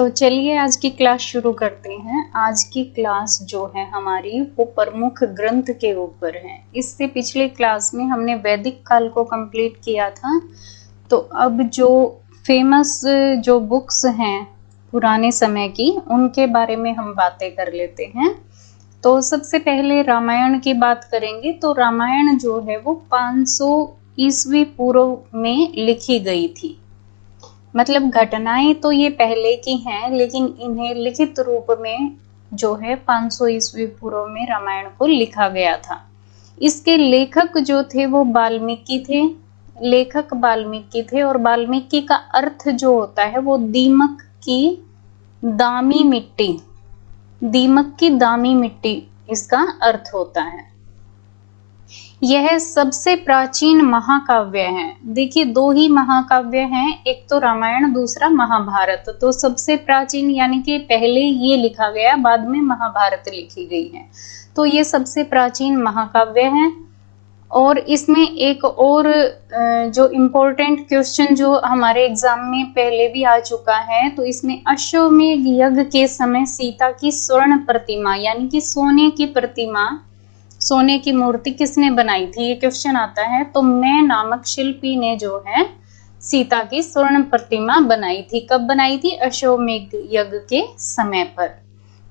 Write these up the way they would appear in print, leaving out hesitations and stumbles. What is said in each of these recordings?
तो चलिए आज की क्लास शुरू करते हैं। आज की क्लास जो है हमारी वो प्रमुख ग्रंथ के ऊपर है। इससे पिछले क्लास में हमने वैदिक काल को कंप्लीट किया था। तो अब जो फेमस जो बुक्स हैं पुराने समय की, उनके बारे में हम बातें कर लेते हैं। तो सबसे पहले रामायण की बात करेंगे। तो रामायण जो है वो 500 ईस्वी पूर्व में लिखी गई थी। मतलब घटनाएं तो ये पहले की हैं, लेकिन इन्हें लिखित रूप में जो है 500 ईस्वी पूर्व में रामायण को लिखा गया था। इसके लेखक जो थे वो वाल्मीकि थे। लेखक वाल्मीकि थे और वाल्मीकि का अर्थ जो होता है वो दीमक की दामी मिट्टी, दीमक की दामी मिट्टी इसका अर्थ होता है। यह सबसे प्राचीन महाकाव्य है। देखिए दो ही महाकाव्य हैं, एक तो रामायण, दूसरा महाभारत। तो सबसे प्राचीन यानी कि पहले ये लिखा गया, बाद में महाभारत लिखी गई है। तो ये सबसे प्राचीन महाकाव्य है। और इसमें एक और जो इम्पोर्टेंट क्वेश्चन जो हमारे एग्जाम में पहले भी आ चुका है, तो इसमें अश्वमेध यज्ञ के समय सीता की स्वर्ण प्रतिमा यानी कि सोने की प्रतिमा, सोने की मूर्ति किसने बनाई थी, ये क्वेश्चन आता है। तो मैं नामक शिल्पी ने जो है सीता की स्वर्ण प्रतिमा बनाई थी। कब बनाई थी? अश्वमेध यज्ञ के समय पर।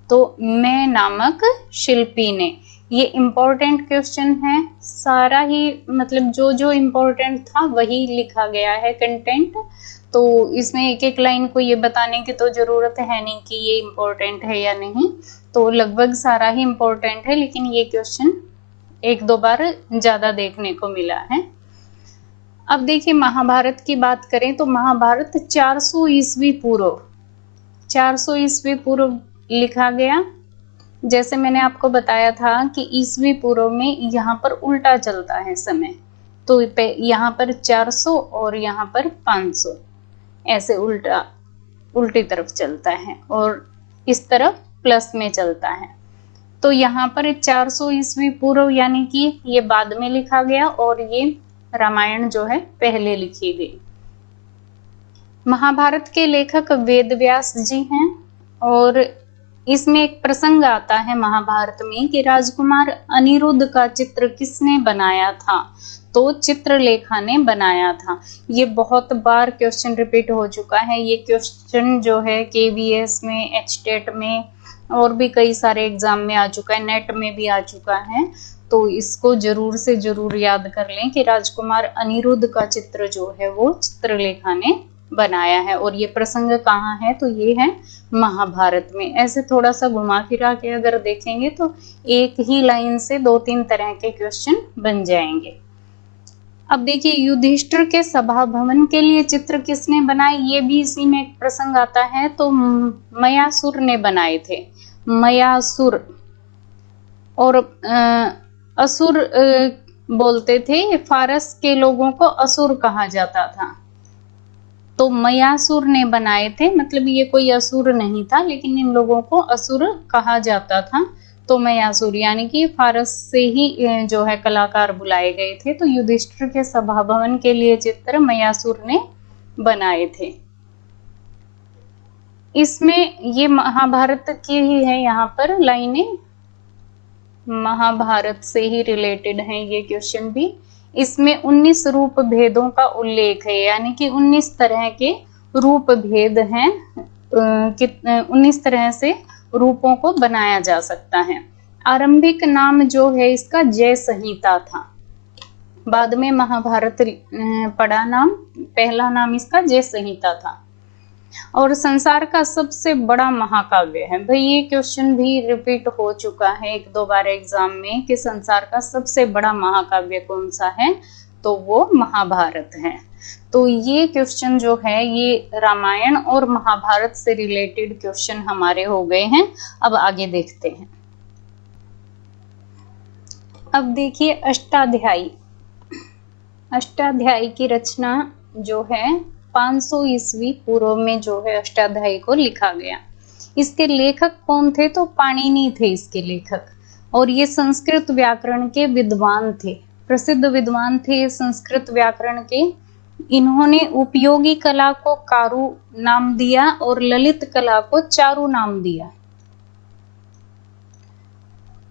तो मैं नामक शिल्पी ने, ये इम्पोर्टेंट क्वेश्चन है। सारा ही मतलब जो जो इम्पोर्टेंट था वही लिखा गया है कंटेंट। तो इसमें एक एक लाइन को ये बताने की तो जरूरत है नहीं कि ये इम्पोर्टेंट है या नहीं। तो लगभग सारा ही इम्पोर्टेंट है, लेकिन ये क्वेश्चन एक दो बार ज्यादा देखने को मिला है। अब देखिए महाभारत की बात करें तो महाभारत 400 ईस्वी पूर्व, 400 ईस्वी पूर्व लिखा गया। जैसे मैंने आपको बताया था कि ईस्वी पूर्व में यहाँ पर उल्टा चलता है समय। तो यहाँ पर 400 और यहाँ पर 500 ऐसे उल्टा, उल्टी तरफ चलता है और इस तरफ प्लस में चलता है। तो यहाँ पर 400 ईस्वी पूर्व यानी कि ये बाद में लिखा गया और ये रामायण जो है पहले लिखी गई। महाभारत के लेखक वेद व्यास जी हैं और इसमें एक प्रसंग आता है महाभारत में कि राजकुमार अनिरुद्ध का चित्र किसने बनाया था? तो चित्रलेखा ने बनाया था। ये बहुत बार क्वेश्चन रिपीट हो चुका है। ये क्वेश्चन जो है केवीएस में, एचटेट में और भी कई सारे एग्जाम में आ चुका है, नेट में भी आ चुका है। तो इसको जरूर से जरूर याद कर लें कि राजकुमार अनिरुद्ध का चित्र जो है वो चित्रलेखा ने बनाया है। और ये प्रसंग कहाँ है? तो ये है महाभारत में। ऐसे थोड़ा सा घुमा फिरा के अगर देखेंगे तो एक ही लाइन से दो तीन तरह के क्वेश्चन बन जाएंगे। अब देखिए युधिष्ठिर के सभा भवन के लिए चित्र किसने बनाए? ये भी इसी में एक प्रसंग आता है। तो मयासुर ने बनाए थे, मयासुर। और असुर बोलते थे, फारस के लोगों को असुर कहा जाता था। तो मयासुर ने बनाए थे, मतलब ये कोई असुर नहीं था, लेकिन इन लोगों को असुर कहा जाता था। तो मयासुर यानी कि फारस से ही जो है कलाकार बुलाए गए थे। तो युधिष्ठिर के सभा भवन के लिए चित्र मयासुर ने बनाए थे। इसमें ये महाभारत की ही है, यहाँ पर लाइनें महाभारत से ही रिलेटेड हैं ये क्वेश्चन भी। इसमें 19 रूप भेदों का उल्लेख है, यानी कि 19 तरह के रूप भेद हैं। 19 तरह से रूपों को बनाया जा सकता है। आरंभिक नाम जो है इसका जय संहिता था। बाद में महाभारत पड़ा नाम, पहला नाम इसका जय संहिता था। और संसार का सबसे बड़ा महाकाव्य है। भाई ये क्वेश्चन भी रिपीट हो चुका है एक दो बार एग्जाम में कि संसार का सबसे बड़ा महाकाव्य कौन सा है? तो वो महाभारत है। तो ये क्वेश्चन जो है ये रामायण और महाभारत से रिलेटेड क्वेश्चन हमारे हो गए हैं। अब आगे देखते हैं। अब देखिए अष्टाध्यायी, अष्टाध्यायी की रचना जो है 500 ईस्वी पूर्व में जो है अष्टाध्यायी को लिखा गया। इसके लेखक कौन थे? तो पाणिनि थे इसके लेखक। और ये संस्कृत व्याकरण के विद्वान थे, प्रसिद्ध विद्वान थे संस्कृत व्याकरण के। इन्होंने उपयोगी कला को कारू नाम दिया और ललित कला को चारू नाम दिया।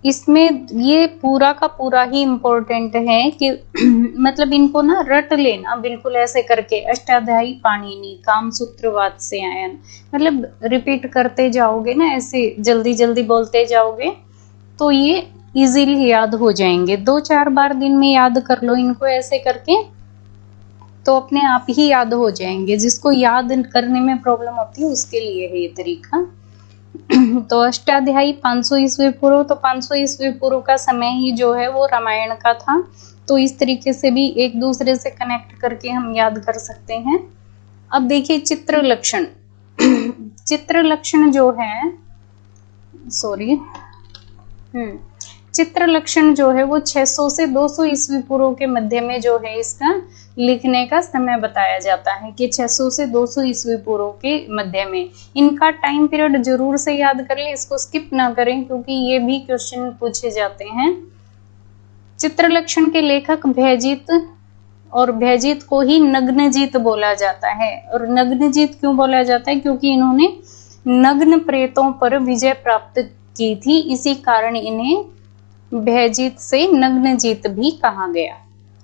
इसमें ये पूरा का पूरा ही इम्पोर्टेंट है कि मतलब इनको ना रट लेना बिल्कुल ऐसे करके, अष्टाध्यायी पाणिनि, कामसूत्र, वात्स्यायन, मतलब रिपीट करते जाओगे ना, ऐसे जल्दी जल्दी बोलते जाओगे तो ये इजीली याद हो जाएंगे। 2-4 बार दिन में याद कर लो इनको ऐसे करके, तो अपने आप ही याद हो जाएंगे। जिसको याद करने में प्रॉब्लम होती है उसके लिए है ये तरीका। तो अष्टाध्यायी 500 ईस्वी पूर्व, तो 500 ईस्वी पूर्व का समय ही जो है वो रामायण का था। तो इस तरीके से भी एक दूसरे से कनेक्ट करके हम याद कर सकते हैं। अब देखिए चित्र लक्षण। चित्र लक्षण जो है, सॉरी, चित्र लक्षण जो है वो 600 से 200 ईस्वी पूर्व के मध्य में जो है इसका लिखने का समय बताया जाता है कि 600 से 200 ईस्वी पूर्व के मध्य में। इनका टाइम पीरियड जरूर से याद कर ले, इसको स्किप ना करें क्योंकि ये भी क्वेश्चन पूछे जाते हैं। चित्र लक्षण के लेखक भयजीत, और भयजीत को ही नग्नजीत बोला जाता है। और नग्नजीत क्यों बोला जाता है? क्योंकि इन्होंने नग्न प्रेतों पर विजय प्राप्त की थी, इसी कारण इन्हें भयजीत से नग्नजीत भी कहा गया।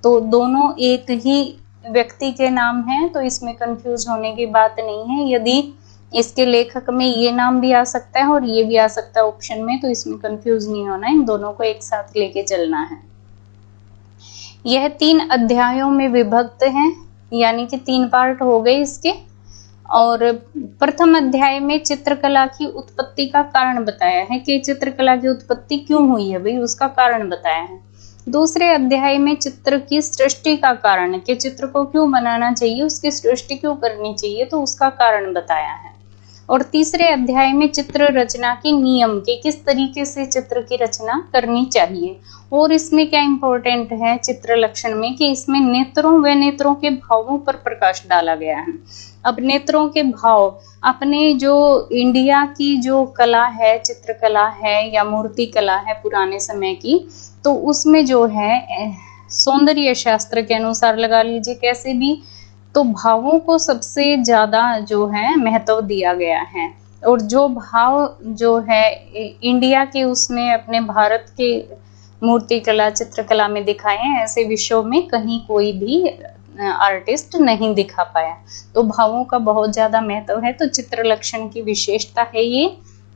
तो दोनों एक ही व्यक्ति के नाम हैं, तो इसमें कंफ्यूज होने की बात नहीं है। यदि इसके लेखक में ये नाम भी आ सकता है और ये भी आ सकता है ऑप्शन में, तो इसमें कंफ्यूज नहीं होना है, इन दोनों को एक साथ लेके चलना है। यह 3 अध्यायों में विभक्त है, यानी कि 3 पार्ट हो गए इसके। और प्रथम अध्याय में चित्रकला की उत्पत्ति का कारण बताया है कि चित्रकला की उत्पत्ति क्यों हुई है भाई, उसका कारण बताया है। दूसरे अध्याय में चित्र की सृष्टि का कारण, कि चित्र को क्यों बनाना चाहिए, उसकी सृष्टि क्यों करनी चाहिए, तो उसका कारण बताया है। और तीसरे अध्याय में चित्र रचना के नियम, के किस तरीके से चित्र की रचना करनी चाहिए। और इसमें क्या इंपॉर्टेंट है चित्र लक्षण में, कि इसमें नेत्रों व नेत्रों के भावों पर प्रकाश डाला गया है। अब नेत्रों के भाव, अपने जो इंडिया की जो कला है, चित्रकला है या मूर्ति कला है पुराने समय की, तो उसमें जो है सौंदर्य शास्त्र के अनुसार लगा लीजिए कैसे भी, तो भावों को सबसे ज्यादा जो है महत्व दिया गया है। और जो भाव जो है इंडिया के उसमें अपने भारत के मूर्ति कला चित्रकला में दिखाए हैं, ऐसे विश्व में कहीं कोई भी आर्टिस्ट नहीं दिखा पाया। तो भावों का बहुत ज्यादा महत्व है। तो चित्र लक्षण की विशेषता है ये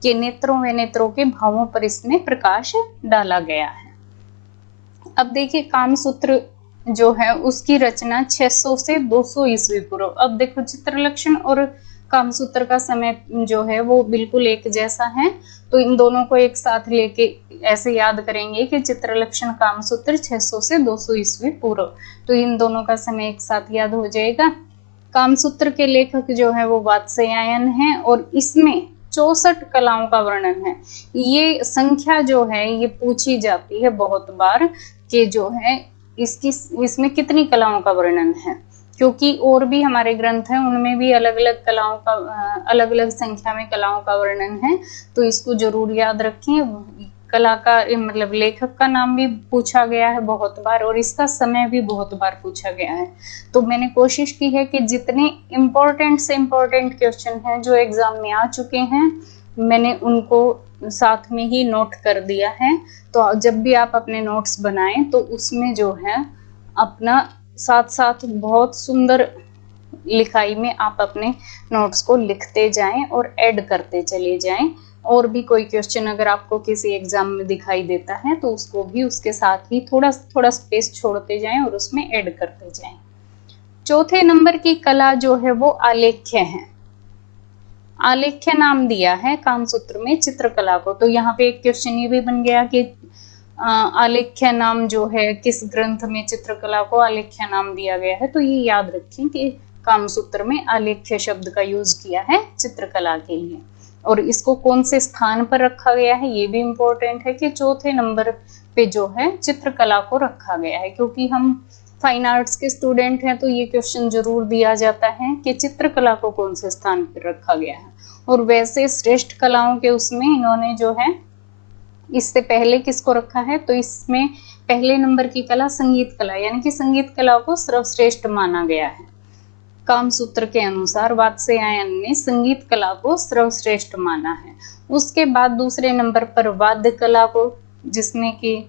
कि नेत्रों व नेत्रों के भावों पर इसमें प्रकाश डाला गया है। अब देखिए कामसूत्र जो है उसकी रचना 600 से 200 ईस्वी पूर्व। अब देखो चित्र लक्षण और कामसूत्र का समय जो है वो बिल्कुल एक जैसा है, तो इन दोनों को एक साथ लेके ऐसे याद करेंगे कि चित्र लक्षण कामसूत्र 600 से 200 ईस्वी पूर्व, तो इन दोनों का समय एक साथ याद हो जाएगा। कामसूत्र के लेखक जो है वो वात्स्यायन है और इसमें 64 कलाओं का वर्णन है। ये संख्या जो है ये पूछी जाती है बहुत बार कि जो है इसमें कितनी कलाओं का वर्णन है, क्योंकि और भी हमारे ग्रंथ हैं उनमें भी अलग अलग कलाओं का अलग अलग संख्या में कलाओं का वर्णन है। तो इसको जरूर याद रखें। कलाकार मतलब लेखक का नाम भी पूछा गया है बहुत बार और इसका समय भी बहुत बार पूछा गया है। तो मैंने कोशिश की है कि जितने इम्पोर्टेंट से इम्पोर्टेंट क्वेश्चन हैं जो एग्जाम में आ चुके हैं मैंने उनको साथ में ही नोट कर दिया है। तो जब भी आप अपने नोट्स बनाएं तो उसमें जो है अपना साथ साथ बहुत सुंदर लिखाई में आप अपने नोट्स को लिखते जाएं और ऐड करते चले जाएं। और भी कोई क्वेश्चन अगर आपको किसी एग्जाम में दिखाई देता है तो उसको भी उसके साथ ही थोड़ा थोड़ा स्पेस छोड़ते जाएं और उसमें ऐड करते जाएं। चौथे नंबर की कला जो है वो आलेख्य है। आलेख्य नाम दिया है कामसूत्र में चित्रकला को। तो यहाँ पे एक क्वेश्चन ये भी बन गया कि आलेख्य नाम जो है किस ग्रंथ में चित्रकला को आलेख्य नाम दिया गया है। तो ये याद रखें कि कामसूत्र में आलेख्य शब्द का यूज किया है चित्रकला के लिए। और इसको कौन से स्थान पर रखा गया है ये भी इम्पोर्टेंट है कि चौथे नंबर पे जो है चित्रकला को रखा गया है, क्योंकि हम फाइन आर्ट्स के स्टूडेंट हैं तो ये क्वेश्चन जरूर दिया जाता है कि चित्रकला को कौन से स्थान पर रखा गया है। और वैसे श्रेष्ठ कलाओं के उसमें इन्होंने जो है इससे पहले किसको रखा है, तो इसमें पहले नंबर की कला संगीत कला, यानी कि संगीत कला को सर्वश्रेष्ठ माना गया है। कामसूत्र के अनुसार वात्स्यायन ने संगीत कला को सर्वश्रेष्ठ माना है। उसके बाद दूसरे नंबर पर वाद्य कला को, जिसमें कि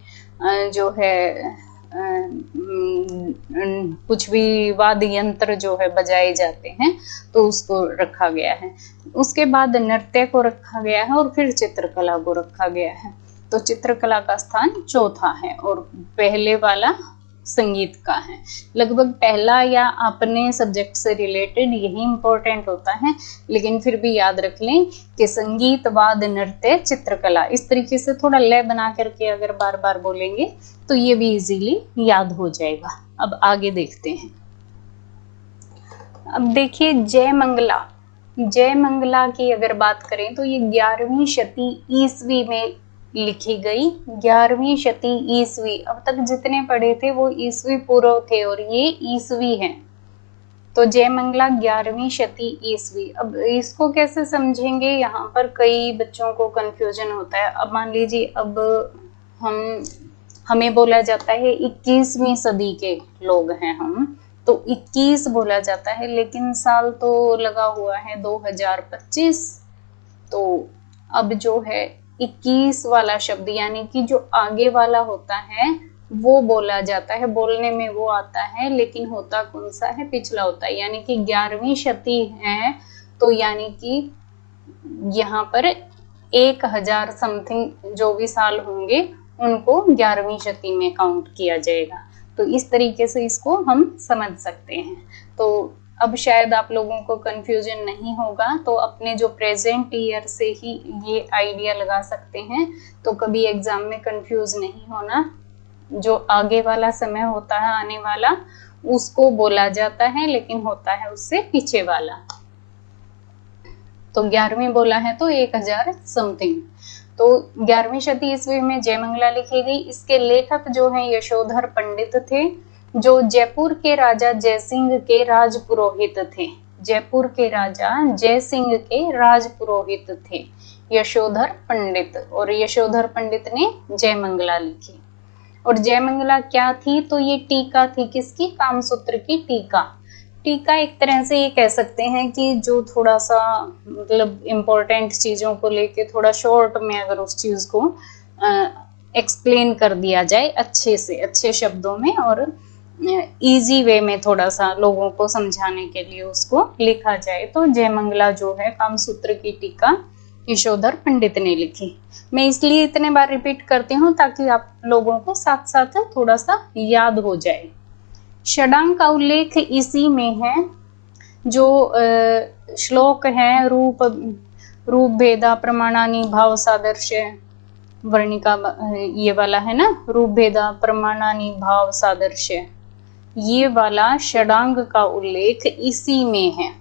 जो है कुछ भी वाद्य यंत्र जो है बजाए जाते हैं, तो उसको रखा गया है। उसके बाद नृत्य को रखा गया है और फिर चित्रकला को रखा गया है। तो चित्रकला का स्थान चौथा है और पहले वाला संगीत का है। लगभग पहला या अपने सब्जेक्ट से रिलेटेड यही इंपॉर्टेंट होता है, लेकिन फिर भी याद रख लें कि संगीत, वाद्य, नृत्य, चित्रकला, इस तरीके से थोड़ा लय बना करके अगर बार बार बोलेंगे तो ये भी इजीली याद हो जाएगा। अब आगे देखते हैं। अब देखिए जय मंगला की अगर बात करें तो ये 11वीं शती ईस्वी में लिखी गई। 11वीं शती ईस्वी, अब तक जितने पढ़े थे वो ईस्वी पूर्व थे और ये ईस्वी है। तो जय मंगला 11वीं शती ईस्वी। अब इसको कैसे समझेंगे, यहाँ पर कई बच्चों को कंफ्यूजन होता है। अब मान लीजिए अब हमें बोला जाता है 21वीं सदी के लोग हैं हम, तो 21 बोला जाता है, लेकिन साल तो लगा हुआ है 2025। तो अब जो है 21 वाला शब्द यानी कि जो आगे वाला होता है वो बोला जाता है, बोलने में वो आता है, लेकिन होता कौन सा है, पिछला होता है। यानी कि 11वीं शती है, तो यानी कि यहाँ पर 1000 समथिंग जो भी साल होंगे उनको 11वीं शती में काउंट किया जाएगा। तो इस तरीके से इसको हम समझ सकते हैं। तो अब शायद आप लोगों को कंफ्यूजन नहीं होगा, तो अपने जो प्रेजेंट ईयर से ही ये आइडिया लगा सकते हैं, तो कभी एग्जाम में कंफ्यूज नहीं होना। जो आगे वाला समय होता है आने वाला, उसको बोला जाता है, लेकिन होता है उससे पीछे वाला। तो 11वीं बोला है तो 1000 समथिंग। तो 11वीं शती ईस्वी में जयमंगला लिखी गई। इसके लेखक जो हैं यशोधर पंडित थे, जो जयपुर के राजा जयसिंह के राजपुरोहित थे। जयपुर के राजा जयसिंह के राजपुरोहित थे यशोधर पंडित, और यशोधर पंडित ने जयमंगला लिखी। और जयमंगला क्या थी, तो ये टीका थी, किसकी, कामसूत्र की टीका। टीका एक तरह से ये कह सकते हैं कि जो थोड़ा सा मतलब इम्पोर्टेंट चीजों को लेके थोड़ा शॉर्ट में अगर उस चीज को एक्सप्लेन कर दिया जाए अच्छे से, अच्छे शब्दों में और इजी वे में थोड़ा सा लोगों को समझाने के लिए उसको लिखा जाए, तो जयमंगला जो है कामसूत्र की टीका यशोधर पंडित ने लिखी। मैं इसलिए इतने बार रिपीट करती हूँ ताकि आप लोगों को साथ साथ थोड़ा सा याद हो जाए। षडांग का उल्लेख इसी में है। जो श्लोक है रूप भेदा प्रमाणानि भाव सादृश्य वर्णिका, ये वाला है ना, रूप भेदा प्रमाणानि भाव सादृश्य, ये वाला षडांग का उल्लेख इसी में है।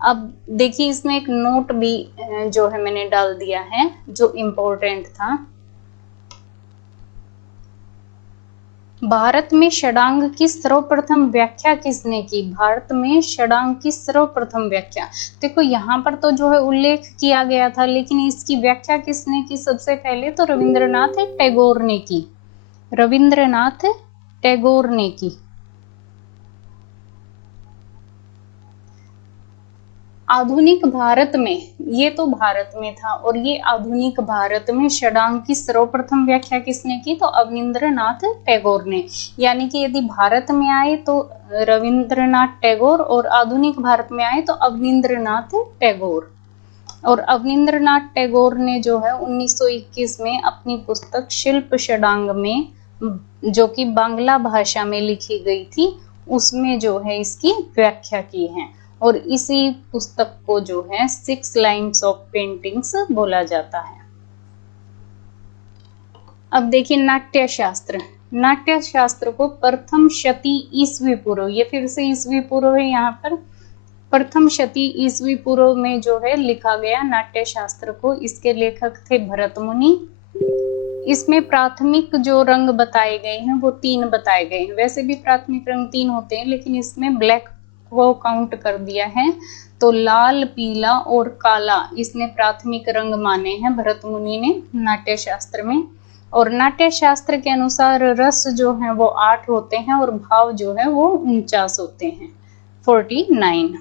अब देखिए इसमें एक नोट भी जो है मैंने डाल दिया है जो इम्पोर्टेंट था। भारत में षडांग की सर्वप्रथम व्याख्या किसने की, भारत में षडांग की सर्वप्रथम व्याख्या। देखो यहाँ पर तो जो है उल्लेख किया गया था, लेकिन इसकी व्याख्या किसने की सबसे पहले, तो रविंद्रनाथ टैगोर ने की। रविंद्रनाथ टैगोर ने की। आधुनिक भारत में, ये तो भारत में था, और ये आधुनिक भारत में षडांग की सर्वप्रथम व्याख्या किसने की, तो अवनींद्रनाथ टैगोर ने। यानी कि यदि भारत में आए तो रविंद्रनाथ टैगोर, और आधुनिक भारत में आए तो अवनींद्रनाथ टैगोर। और अवनींद्रनाथ टैगोर ने जो है 1921 में अपनी पुस्तक शिल्प षडांग में, जो कि बांग्ला भाषा में लिखी गई थी, उसमें जो है इसकी व्याख्या की है। और इसी पुस्तक को जो है 6 लाइन्स ऑफ पेंटिंग्स बोला जाता है। अब देखिए नाट्य शास्त्र। नाट्य शास्त्र को प्रथम शती ईस्वी पूर्व, ये फिर से ईस्वी पूर्व है यहाँ पर, प्रथम शती ईस्वी पूर्व में जो है लिखा गया नाट्य शास्त्र को। इसके लेखक थे भरत मुनि। इसमें प्राथमिक जो रंग बताए गए हैं वो 3 बताए गए हैं। वैसे भी प्राथमिक रंग 3 होते हैं, लेकिन इसमें ब्लैक को काउंट कर दिया है, तो लाल, पीला और काला इसने प्राथमिक रंग माने हैं भरत मुनि ने नाट्य शास्त्र में। और नाट्य शास्त्र के अनुसार रस जो है वो 8 होते हैं और भाव जो है वो 49 होते हैं। 49।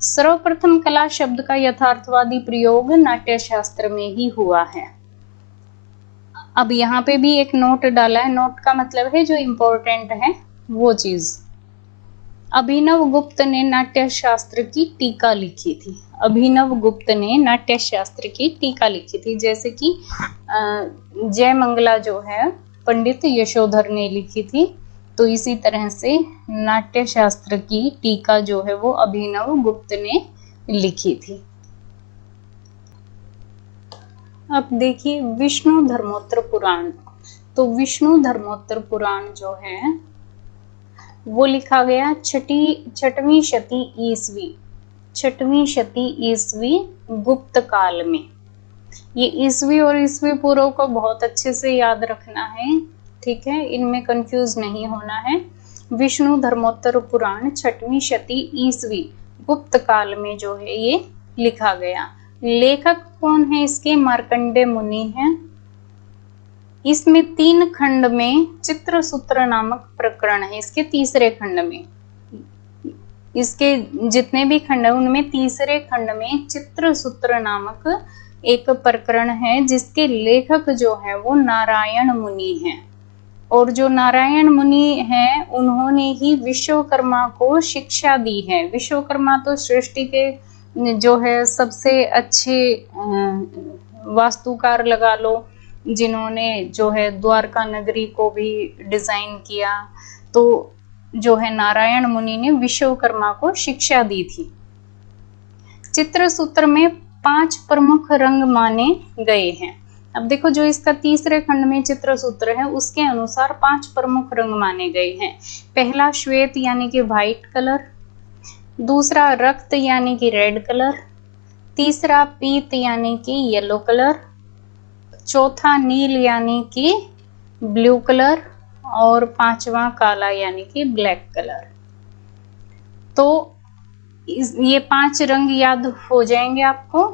सर्वप्रथम कला शब्द का यथार्थवादी प्रयोग नाट्य शास्त्र में ही हुआ है। अब यहाँ पे भी एक नोट डाला है, नोट का मतलब है जो इम्पोर्टेंट है वो चीज। अभिनव गुप्त ने नाट्य शास्त्र की टीका लिखी थी। अभिनव गुप्त ने नाट्य शास्त्र की टीका लिखी थी, जैसे कि जय मंगला जो है पंडित यशोधर ने लिखी थी, तो इसी तरह से नाट्य शास्त्र की टीका जो है वो अभिनव गुप्त ने लिखी थी। अब देखिए विष्णु धर्मोत्तर पुराण। तो विष्णु धर्मोत्तर पुराण जो है वो लिखा गया छठवीं शती ईस्वी गुप्त काल में। ये ईस्वी और ईस्वी पूर्व को बहुत अच्छे से याद रखना है, ठीक है, इनमें कंफ्यूज नहीं होना है। विष्णु धर्मोत्तर पुराण छठवीं शती ईस्वी गुप्त काल में जो है ये लिखा गया। लेखक कौन है इसके? मार्कंडेय मुनि हैं। इसमें 3 खंड में चित्रसूत्र नामक प्रकरण है। इसके तीसरे खंड में, इसके जितने भी खंड है उनमें तीसरे खंड में चित्रसूत्र नामक एक प्रकरण है, जिसके लेखक जो है वो नारायण मुनि हैं। और जो नारायण मुनि हैं उन्होंने ही विश्वकर्मा को शिक्षा दी है। विश्वकर्मा तो सृष्टि के जो है सबसे अच्छे वास्तुकार लगा लो, जिन्होंने जो है द्वारका नगरी को भी डिजाइन किया। तो जो है नारायण मुनि ने विश्वकर्मा को शिक्षा दी थी। चित्रसूत्र में 5 प्रमुख रंग माने गए हैं। अब देखो जो इसका तीसरे खंड में चित्रसूत्र है उसके अनुसार 5 प्रमुख रंग माने गए हैं। पहला श्वेत यानी कि व्हाइट कलर, दूसरा रक्त यानी कि रेड कलर, तीसरा पीत यानी कि येलो कलर, चौथा नील यानी कि ब्लू कलर, और 5वां काला यानी कि ब्लैक कलर। तो ये 5 रंग याद हो जाएंगे आपको।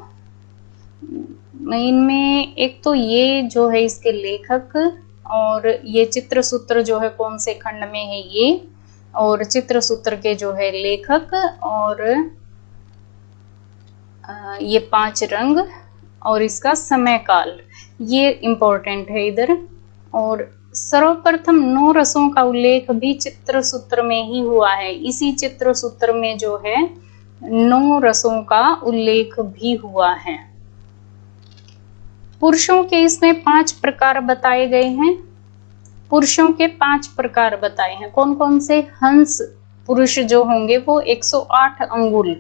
इनमें एक तो ये जो है इसके लेखक, और ये चित्रसूत्र जो है कौन से खंड में है ये, और चित्रसूत्र के जो है लेखक, और ये 5 रंग, और इसका समय काल, ये इम्पोर्टेंट है इधर। और सर्वप्रथम 9 रसों का उल्लेख भी चित्रसूत्र में ही हुआ है। इसी चित्रसूत्र में जो है 9 रसों का उल्लेख भी हुआ है। पुरुषों के इसमें 5 प्रकार बताए गए हैं। पुरुषों के 5 प्रकार बताए हैं। कौन कौन से? हंस पुरुष जो होंगे वो 108 अंगुल।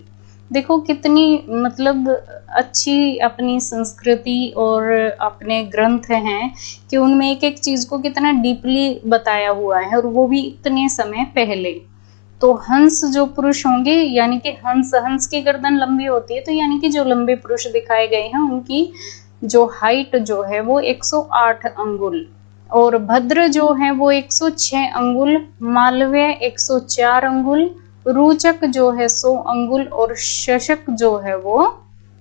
देखो कितनी मतलब अच्छी अपनी संस्कृति और अपने ग्रंथ हैं कि उनमें एक एक चीज को कितना डीपली बताया हुआ है, और वो भी इतने समय पहले। तो हंस जो पुरुष होंगे, यानी कि हंस की गर्दन लंबी होती है, तो यानी कि जो लंबे पुरुष दिखाए गए हैं उनकी जो हाइट जो है वो 108 अंगुल, और भद्र जो है वो 106 अंगुल, मालव्य 104 अंगुल, रूचक जो है 100 अंगुल, और शशक जो है वो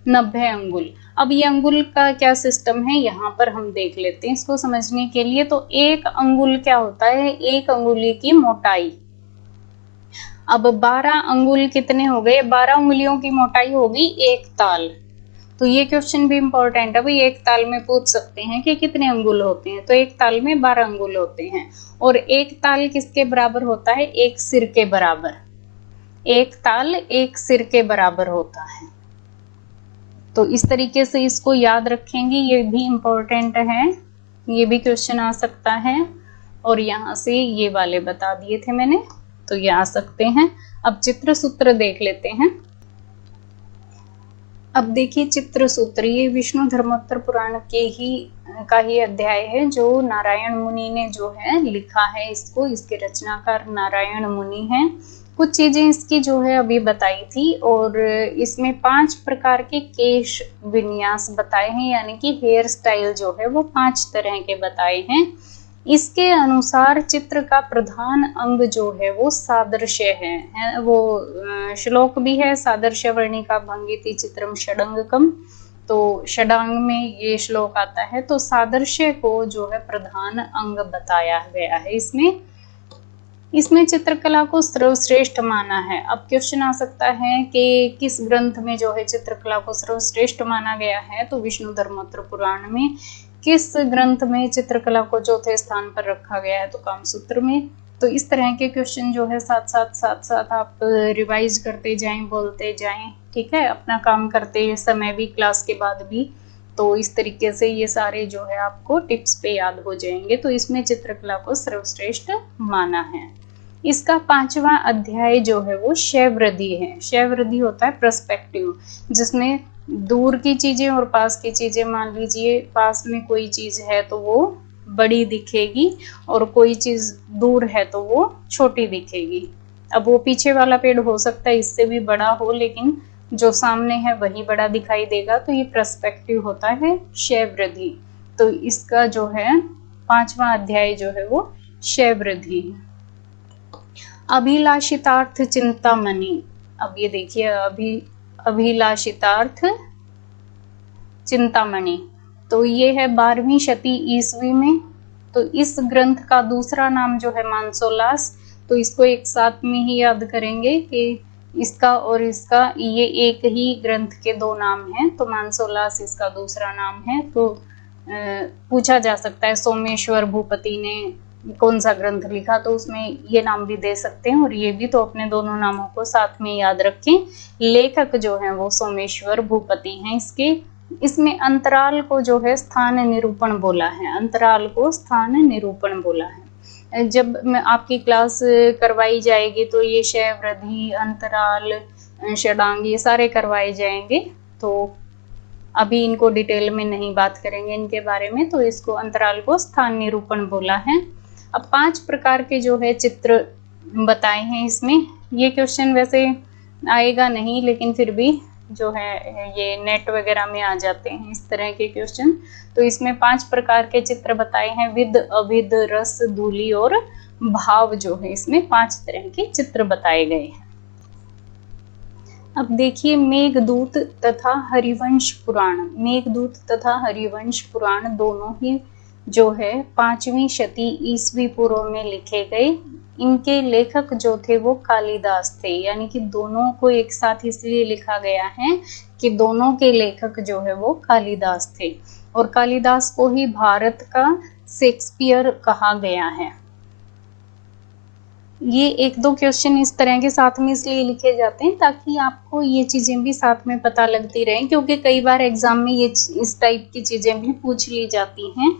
90 अंगुल। अब ये अंगुल का क्या सिस्टम है यहाँ पर हम देख लेते हैं इसको समझने के लिए। तो 1 अंगुल क्या होता है? 1 अंगुली की मोटाई। अब 12 अंगुल कितने हो गए? 12 उंगलियों की मोटाई होगी 1 ताल। तो ये क्वेश्चन भी इंपॉर्टेंट है भाई, 1 ताल में पूछ सकते हैं कि कितने अंगुल होते हैं। तो 1 ताल में 12 अंगुल होते हैं। और 1 ताल किसके बराबर होता है? 1 सिर के बराबर। 1 ताल 1 सिर के बराबर होता है। तो इस तरीके से इसको याद रखेंगे, ये भी इम्पोर्टेंट है, ये भी क्वेश्चन आ सकता है। और यहाँ से ये वाले बता दिए थे मैंने, तो ये आ सकते हैं। अब चित्रसूत्र देख लेते हैं। अब देखिए चित्रसूत्र, ये विष्णु धर्मोत्तर पुराण के का ही अध्याय है जो नारायण मुनि ने जो है लिखा है इसको। इसके रचनाकार नारायण मुनि हैं। कुछ चीजें इसकी जो है अभी बताई थी, और इसमें 5 प्रकार के केश विन्यास बताए हैं, यानी कि हेयर स्टाइल जो है वो 5 तरह के बताए हैं। इसके अनुसार चित्र का प्रधान अंग जो है वो सादृश्य है। वो श्लोक भी है, सादृश्य वर्णिका भंगिति चित्रम षडंगकम। तो षडांग में ये श्लोक आता है। तो सादृश्य को जो है प्रधान अंग बताया गया है इसमें। इसमें चित्रकला को सर्वश्रेष्ठ माना है। अब क्वेश्चन आ सकता है कि किस ग्रंथ में जो है चित्रकला को सर्वश्रेष्ठ माना गया है, तो विष्णु धर्मोत्तर पुराण में। किस ग्रंथ में चित्रकला को चौथे स्थान पर रखा गया है, तो कामसूत्र में। तो इस तरह के क्वेश्चन जो है साथ साथ आप रिवाइज करते जाएं, बोलते जाएं, ठीक है, अपना काम करते समय भी, क्लास के बाद भी। तो इस तरीके से ये सारे जो है आपको टिप्स पे याद हो जाएंगे। तो इसमें चित्रकला को सर्वश्रेष्ठ माना है। इसका 5वां अध्याय जो है वो क्षयवृद्धि है। क्षयवृद्धि होता है पर्सपेक्टिव, जिसमें दूर की चीजें और पास की चीजें, मान लीजिए पास में कोई चीज है तो वो बड़ी दिखेगी और कोई चीज दूर है तो वो छोटी दिखेगी। अब वो पीछे वाला पेड़ हो सकता है इससे भी बड़ा हो, लेकिन जो सामने है वही बड़ा दिखाई देगा। तो ये पर्सपेक्टिव होता है क्षयवृद्धि। तो इसका जो है 5वां अध्याय जो है वो क्षयवृद्धि। अभिलाषितार्थ चिंतामणि। अब ये देखिए, अभिलाषितार्थ चिंतामणि, तो ये है 12वीं शती ईस्वी में। तो इस ग्रंथ का दूसरा नाम जो है मानसोल्लास। तो इसको एक साथ में ही याद करेंगे कि इसका और इसका ये एक ही ग्रंथ के दो नाम हैं। तो मानसोल्लास इसका दूसरा नाम है। तो पूछा जा सकता है सोमेश्वर भूपति ने कौन सा ग्रंथ लिखा, तो उसमें ये नाम भी दे सकते हैं और ये भी। तो अपने दोनों नामों को साथ में याद रखें। लेखक जो है वो सोमेश्वर भूपति हैं। इसमें अंतराल को जो है स्थान निरूपण बोला है। अंतराल को स्थान निरूपण बोला है। जब मैं आपकी क्लास करवाई जाएगी तो ये क्षयवृद्धि, अंतराल, षडांग ये सारे करवाए जाएंगे। तो अभी इनको डिटेल में नहीं बात करेंगे इनके बारे में। तो इसको अंतराल को स्थान निरूपण बोला है। अब 5 प्रकार के जो है चित्र बताए हैं इसमें। ये क्वेश्चन वैसे आएगा नहीं, लेकिन फिर भी जो है ये नेट वगैरह में आ जाते हैं इस तरह के क्वेश्चन। तो इसमें 5 प्रकार के चित्र बताए हैं। विद, अविद, रस, धूलि और भाव जो है इसमें 5 तरह के चित्र बताए गए हैं। अब देखिए मेघदूत तथा हरिवंश पुराण। मेघदूत तथा हरिवंश पुराण दोनों ही जो है 5वीं शती ईस्वी पूर्व में लिखे गए। इनके लेखक जो थे वो कालिदास थे। यानी कि दोनों को एक साथ इसलिए लिखा गया है कि दोनों के लेखक जो है वो कालिदास थे। और कालिदास को ही भारत का शेक्सपियर कहा गया है। ये 1-2 क्वेश्चन इस तरह के साथ में इसलिए लिखे जाते हैं ताकि आपको ये चीजें भी साथ में पता लगती रहें, क्योंकि कई बार एग्जाम में ये इस टाइप की चीजें भी पूछ ली जाती हैं।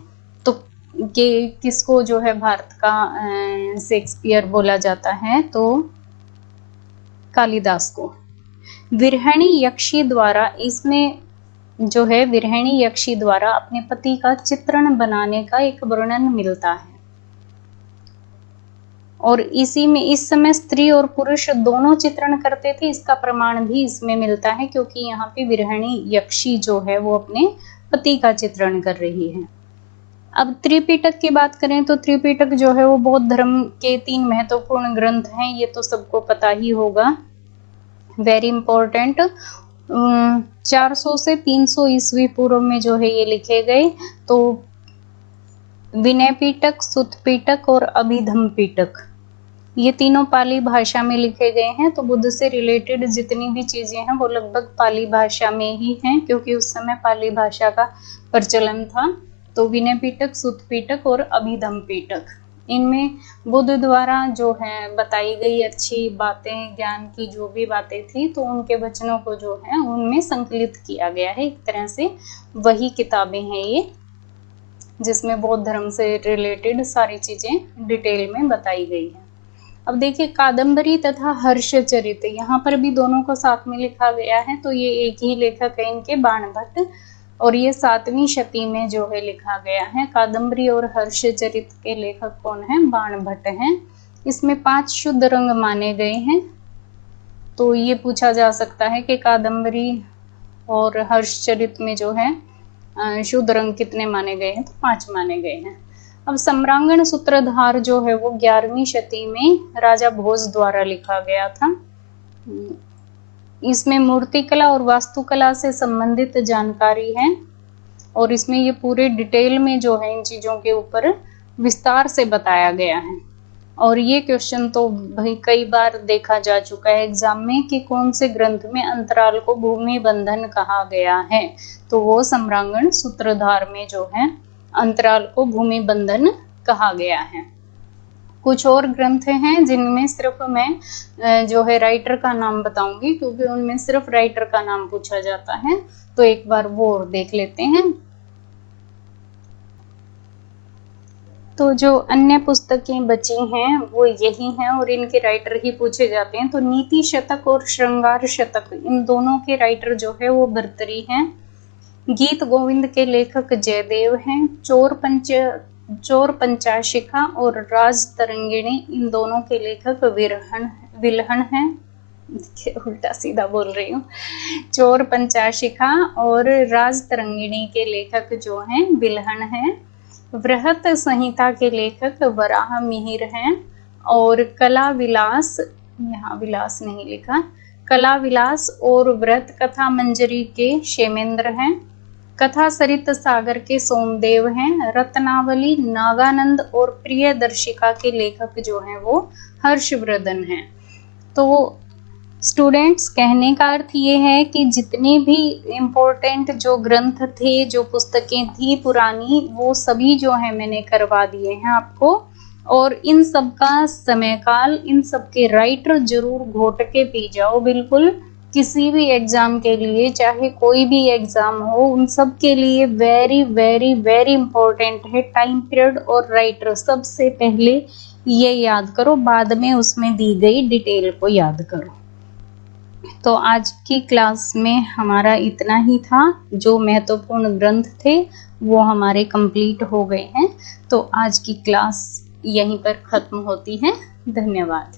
तो कि किसको जो है भारत का शेक्सपियर बोला जाता है, तो कालिदास को। विरहणी यक्षी द्वारा, इसमें जो है विरहणी यक्षी द्वारा अपने पति का चित्रण बनाने का एक वर्णन मिलता है। और इसी में इस समय स्त्री और पुरुष दोनों चित्रण करते थे, इसका प्रमाण भी इसमें मिलता है, क्योंकि यहाँ पे विरहणी यक्षी जो है वो अपने पति का चित्रण कर रही है। अब त्रिपिटक की बात करें तो त्रिपिटक जो है वो बौद्ध धर्म के 3 महत्वपूर्ण ग्रंथ हैं। ये तो सबको पता ही होगा, वेरी इंपॉर्टेंट। 400 से 300 ईस्वी पूर्व में जो है ये लिखे गए। तो विनय पिटक, सुत पिटक और अभिधम पिटक, ये तीनों पाली भाषा में लिखे गए हैं। तो बुद्ध से रिलेटेड जितनी भी चीजें हैं वो लगभग पाली भाषा में ही हैं, क्योंकि उस समय पाली भाषा का प्रचलन था। तो विनय पिटक, सुत पिटक और अभिधम पिटक, इनमें बुद्ध द्वारा जो है बताई गई अच्छी बातें, ज्ञान की जो भी बातें थी, तो उनके वचनों को जो है उनमें संकलित किया गया है। एक तरह से वही किताबें हैं ये, जिसमें बौद्ध धर्म से रिलेटेड सारी चीजें डिटेल में बताई गई है। अब देखिए कादम्बरी तथा हर्षचरित, यहाँ पर भी दोनों को साथ में लिखा गया है। तो ये एक ही लेखक है इनके, बाणभट्ट, और ये 7वीं शती में जो है लिखा गया है। कादम्बरी और हर्षचरित के लेखक कौन है? बाणभट्ट हैं। इसमें 5 शुद्ध रंग माने गए हैं। तो ये पूछा जा सकता है कि कादम्बरी और हर्षचरित में जो है शुद्ध रंग कितने माने गए हैं? तो 5 माने गए हैं। अब सम्रांगण सूत्रधार जो है वो 11वीं शती में राजा भोज द्वारा लिखा गया था। इसमें मूर्तिकला और वास्तुकला से संबंधित जानकारी है, और इसमें ये पूरे डिटेल में जो है इन चीजों के ऊपर विस्तार से बताया गया है। और ये क्वेश्चन तो भाई कई बार देखा जा चुका है एग्जाम में कि कौन से ग्रंथ में अंतराल को भूमि बंधन कहा गया है, तो वो सम्रांगण सूत्रधार में जो है अंतराल को भूमि बंधन कहा गया है। कुछ और ग्रंथ हैं जिनमें सिर्फ मैं जो है राइटर का नाम बताऊंगी, क्योंकि उनमें सिर्फ राइटर का नाम पूछा जाता है, तो एक बार वो और देख लेते हैं। तो जो अन्य पुस्तकें बची हैं वो यही हैं और इनके राइटर ही पूछे जाते हैं। तो नीति शतक और श्रृंगार शतक, इन दोनों के राइटर जो है वो भर्तृहरि हैं। गीत गोविंद के लेखक जयदेव हैं। चोर पंचाशिखा और राज तरंगिणी, इन दोनों के लेखक विल्हण हैं। उल्टा सीधा बोल रही हूँ। चोर पंचाशिखा और राज तरंगिणी के लेखक जो हैं विल्हण हैं। वृहत संहिता के लेखक वराह मिहिर हैं। और कला विलास, यहाँ विलास नहीं लिखा, कला विलास और व्रत कथा मंजरी के क्षेमेंद्र हैं। कथा सरित सागर के सोमदेव हैं। रत्नावली नागानंद और प्रियदर्शिका के लेखक जो हैं वो हर्षवर्धन हैं। तो स्टूडेंट्स, कहने का अर्थ ये है कि जितने भी इम्पोर्टेंट जो ग्रंथ थे, जो पुस्तकें थी पुरानी, वो सभी जो है मैंने करवा दिए हैं आपको। और इन सब का समय काल, इन सब के राइटर जरूर घोट के पी जाओ बिल्कुल। किसी भी एग्जाम के लिए, चाहे कोई भी एग्जाम हो, उन सब के लिए वेरी वेरी वेरी इम्पोर्टेंट है टाइम पीरियड और राइटर। सबसे पहले ये याद करो, बाद में उसमें दी गई डिटेल को याद करो। तो आज की क्लास में हमारा इतना ही था। जो महत्वपूर्ण ग्रंथ थे वो हमारे कंप्लीट हो गए हैं। तो आज की क्लास यहीं पर खत्म होती है। धन्यवाद।